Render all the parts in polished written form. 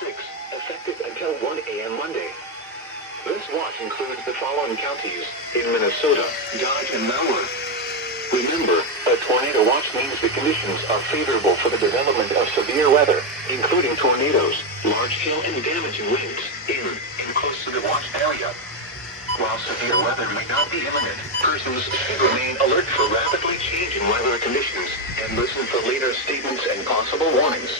6, effective until 1 a.m. Monday. This watch includes the following counties in Minnesota: Dodge and Malware. Remember, a tornado watch means the conditions are favorable for the development of severe weather, including tornadoes, large hail and damaging winds, in and close to the watch area. While severe weather may not be imminent, persons should remain alert for rapidly changing weather conditions and listen for later statements and possible warnings.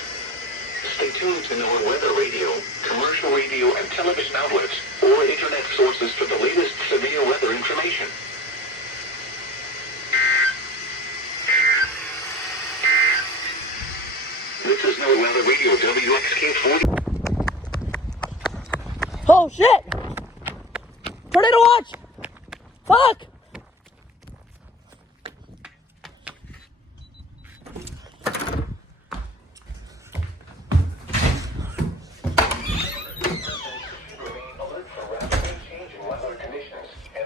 Stay tuned to NOAA weather radio, commercial radio and television outlets, or internet sources for the latest severe weather information. This is NOAA weather radio WXK40. Oh shit! Tornado watch! Fuck!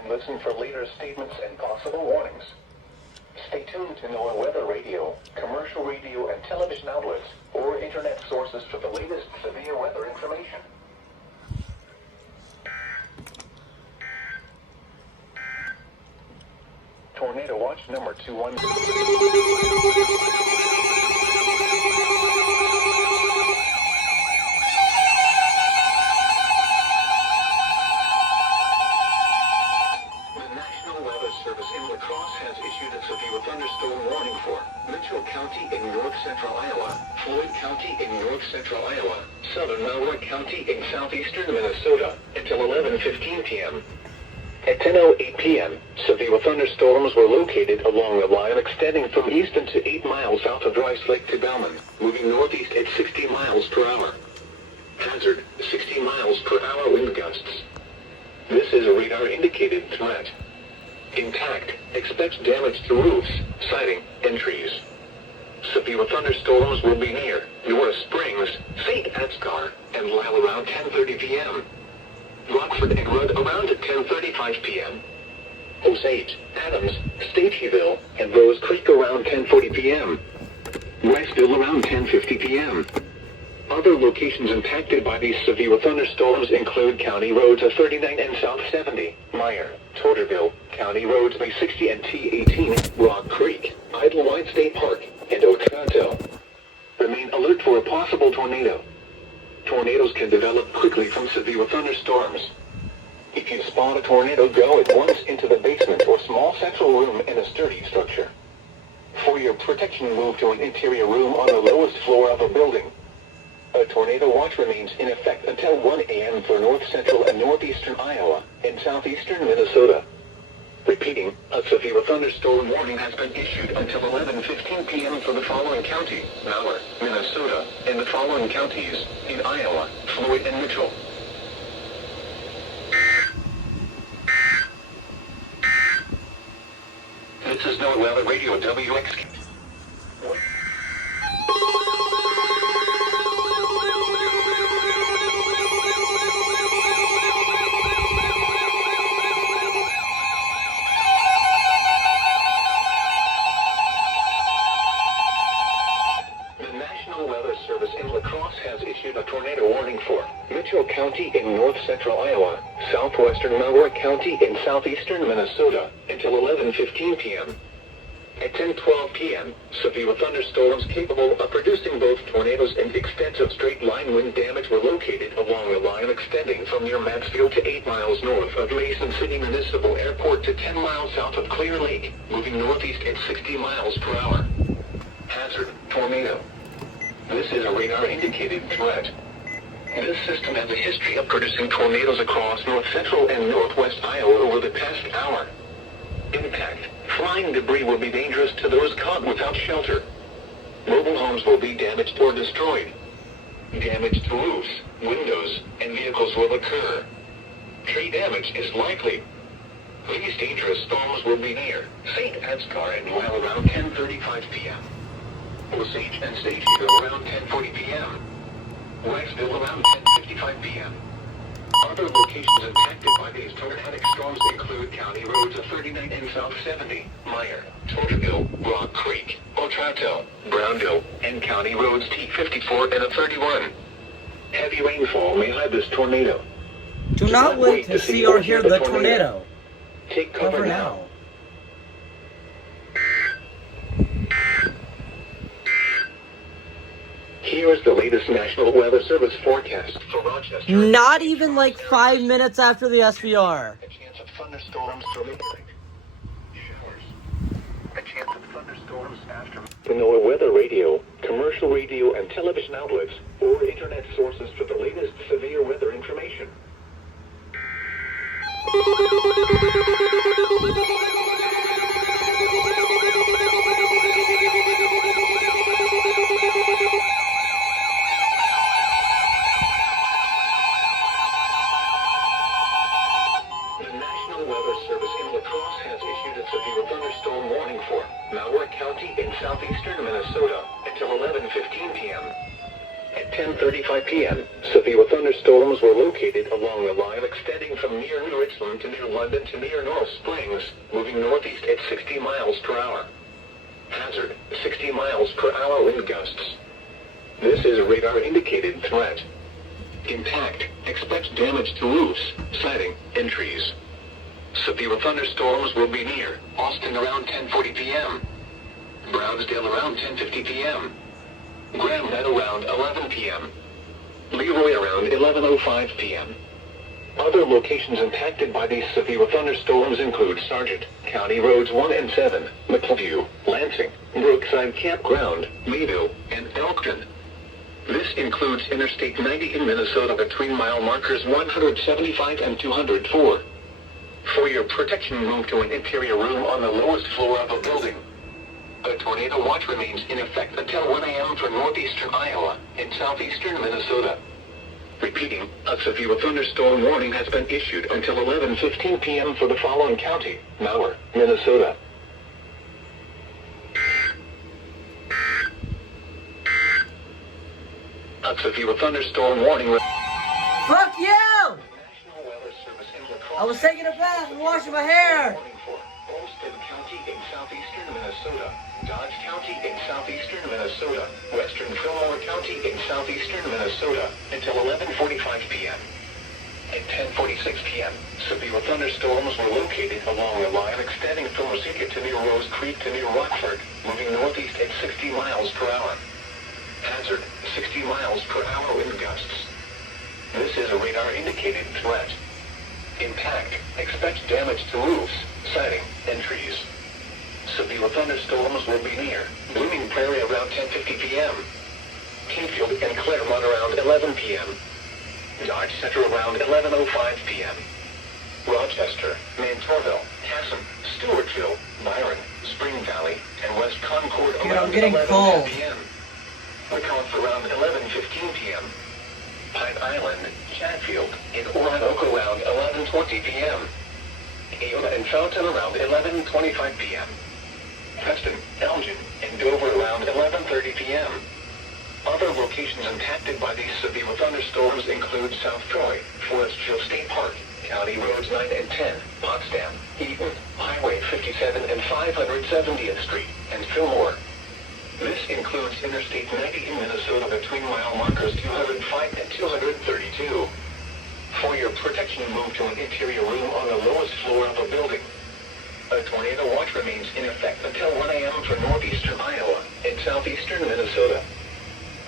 Listen for later statements and possible warnings. Stay tuned to NOAA weather radio, commercial radio and television outlets, or internet sources for the latest severe weather information. Tornado watch number 21. Thunderstorm warning for Mitchell County in north central Iowa, Floyd County in north central Iowa, southern Malware County in southeastern Minnesota, until 11:15 p.m. At 10:08 p.m., severe thunderstorms were located along a line extending from Easton to 8 miles south of Rice Lake to Bellman, moving northeast at 60 miles per hour. Hazard, 60 miles per hour wind gusts. This is a radar-indicated threat. Intact, expect damage to roofs, siding, and trees. Severe thunderstorms will be near Norris Springs, St. Ansgar, and Lyle around 10:30 p.m. Rockford and Rudd around at 10:35 p.m. Osage, Adams, Staceyville, and Rose Creek around 10:40 p.m. Riceville around 10:50 p.m. Other locations impacted by these severe thunderstorms include County Roads A39 and South 70, Meyer, Torterville, County Roads B60 and T18, Rock Creek, Idlewild State Park, and Otranto. Remain alert for a possible tornado. Tornadoes can develop quickly from severe thunderstorms. If you spot a tornado, go at once into the basement or small central room in a sturdy structure. For your protection, move to an interior room on the lowest floor of a building. A tornado watch remains in effect until 1 a.m. for north central and northeastern Iowa and southeastern Minnesota. Repeating, a severe thunderstorm warning has been issued until 11:15 p.m. for the following county, Malware, Minnesota, and the following counties in Iowa, Floyd and Mitchell. This is NOAA weather radio WXK. Tornado warning for Mitchell County in north central Iowa, southwestern Malware County in southeastern Minnesota, until 11:15 p.m. At 10:12 p.m., severe thunderstorms capable of producing both tornadoes and extensive straight-line wind damage were located along a line extending from near Mansfield to 8 miles north of Mason City Municipal Airport to 10 miles south of Clear Lake, moving northeast at 60 miles per hour. Hazard, tornado. This is a radar-indicated threat. This system has a history of producing tornadoes across north central and northwest Iowa over the past hour. Impact. Flying debris will be dangerous to those caught without shelter. Mobile homes will be damaged or destroyed. Damage to roofs, windows, and vehicles will occur. Tree damage is likely. These dangerous storms will be near St. Ansgar and Lyle around 10:35 p.m. Osage and Staceyville around 10:40 p.m. Riceville around 10:55 p.m. Other locations impacted by these tornadic storms include County Roads A39 and South 70, Meyer, Torterville, Rock Creek, Otranto, Brownville, and County Roads T54 and A31. Heavy rainfall may hide this tornado. Do not wait to see or hear the tornado. Take Cover now. Here is the latest National Weather Service forecast for Rochester. Not even like 5 minutes after the SVR. A chance of thunderstorms for midnight. Showers. A chance of thunderstorms after. The NOAA weather radio, commercial radio and television outlets, or internet sources for the latest severe weather information. Thunderstorm warning for Malheur County in southeastern Minnesota until 11:15 p.m. At 10:35 p.m., severe thunderstorms were located along the line extending from near New Richland to near London to near North Springs, moving northeast at 60 miles per hour. Hazard, 60 miles per hour wind gusts. This is radar indicated threat. Impact, expect damage to roofs, siding, and trees. Severe thunderstorms will be near Austin around 10:40 p.m. Brownsdale around 10:50 p.m. Grand Meadow around 11 p.m. Leroy around 11:05 p.m. Other locations impacted by these severe thunderstorms include Sargent, County Roads 1 and 7, McLeod, Lansing, Brookside Campground, Mayville, and Elkton. This includes Interstate 90 in Minnesota between mile markers 175 and 204. For your protection, move to an interior room on the lowest floor of a building. A tornado watch remains in effect until 1 a.m. for northeastern Iowa and southeastern Minnesota. Repeating, a severe thunderstorm warning has been issued until 11:15 p.m. for the following county: Malheur, Minnesota. A severe thunderstorm warning. Fuck you! I was taking a bath and washing my hair. Olmsted County in southeastern Minnesota, Dodge County in southeastern Minnesota, western Fillmore County in southeastern Minnesota until 11:45 p.m. At 10:46 p.m., severe thunderstorms were located along a line extending from Rosita to near Rose Creek to near Rockford, moving northeast at 60 miles per hour. Hazard, 60 miles per hour wind gusts. This is a radar indicated threat. Impact, expect damage to roofs, siding, and trees. Severe thunderstorms will be near Blooming Prairie around 10:50 p.m. Kingfield and Claremont around 11 p.m. Dodge Center around 11:05 p.m. Rochester, Mantorville, Tasson, Stewartville, Byron, Spring Valley, and West Concord around 11:10 p.m. McCough around 11:15 p.m. Pine Island, Chatfield, and Orinoco around 11:20 p.m. Aola and Fountain around 11:25 p.m. Preston, Elgin, and Dover around 11:30 p.m. Other locations impacted by these severe thunderstorms include South Troy, Forestville State Park, County Roads 9 and 10, Potsdam, Eaton, Highway 57 and 570th Street, and Fillmore. This includes Interstate 90 in Minnesota between mile markers 205 and 232. For your protection, move to an interior room on the lowest floor of a building. A tornado watch remains in effect until 1 a.m. for northeastern Iowa and southeastern Minnesota.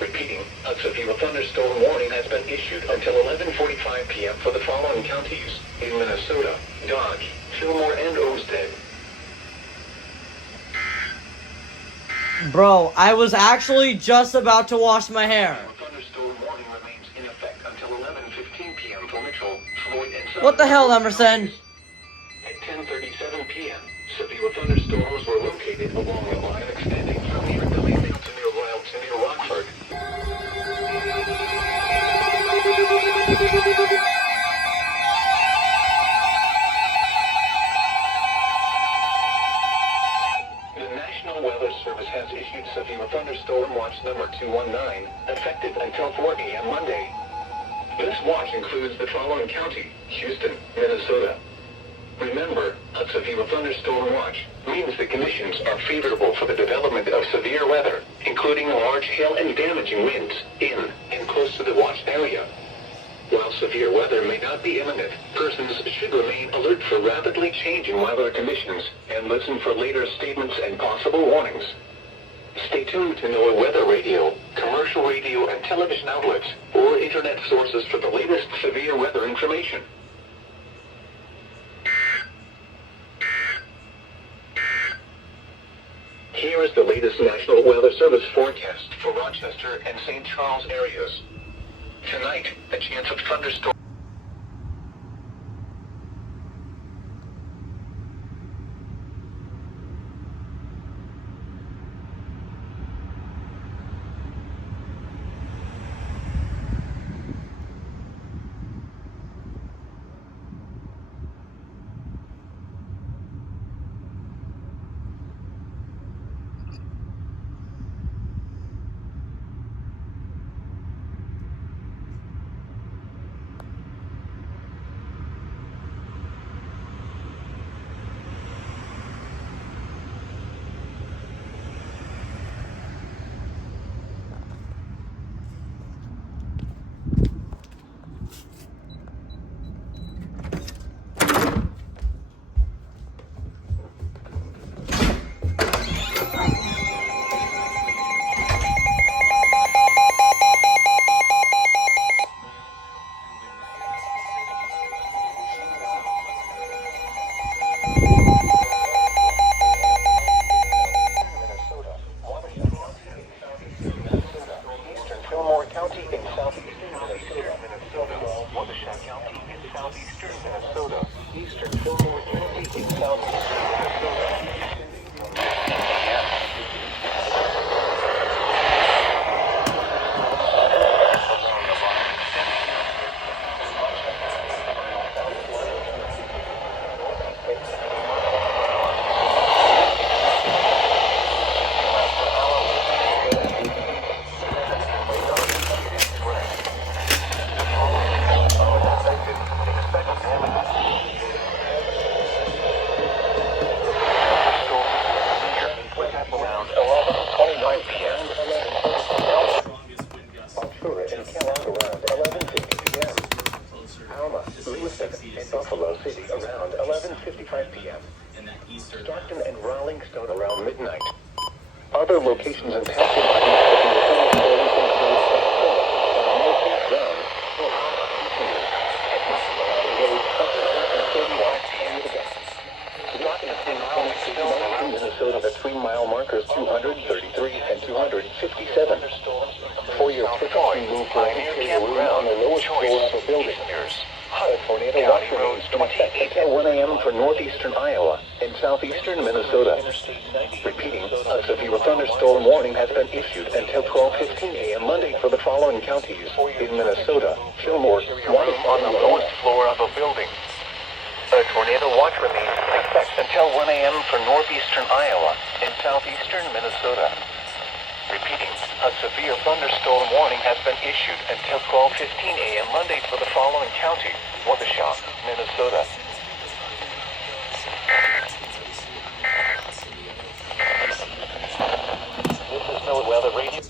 Repeating, a severe thunderstorm warning has been issued until 11:45 p.m. for the following counties in Minnesota: Dodge, Fillmore, and Olmsted. Bro, I was actually just about to wash my hair. Thunderstorm warning remains in effect until 11:15 p.m. for Mitchell, Floyd, and Southern. What the hell, Emerson? At 10:37 p.m., severe thunderstorms were located along the line extending from near Glendale to near Wild to near Rockford. The National Weather Service has issued severe thunderstorm watch number 219, effective until 4 a.m. Monday. This watch includes the following county: Houston, Minnesota. Remember, a severe thunderstorm watch means the conditions are favorable for the development of severe weather, including large hail and damaging winds in and close to the watch area. While severe weather may not be imminent, persons should remain alert for rapidly changing weather conditions and listen for later statements and possible warnings. Stay tuned to NOAA weather radio, commercial radio and television outlets, or internet sources for the latest severe weather information. Here is the latest National Weather Service forecast for Rochester and St. Charles areas. Tonight, a chance of thunderstorms. Buffalo City around 11:55 p.m. Stockton and Rowling Stone around midnight. Other locations in Minnesota, the 3-mile markers 233 and 257. For your quick move to on the lowest floor of a building. A tornado watch remains until 1 a.m. for northeastern Iowa and southeastern Minnesota. Repeating, a severe thunderstorm warning has been issued until 12:15 a.m. Monday for the following counties in Minnesota: Fillmore, on the lowest floor of a building. A tornado watch remains in effect until 1 a.m. for northeastern Iowa and southeastern Minnesota. Repeating, a severe thunderstorm warning has been issued until 12:15 a.m. Monday for the following counties: Waukesha, Minnesota. This is NOAA Weather Radio.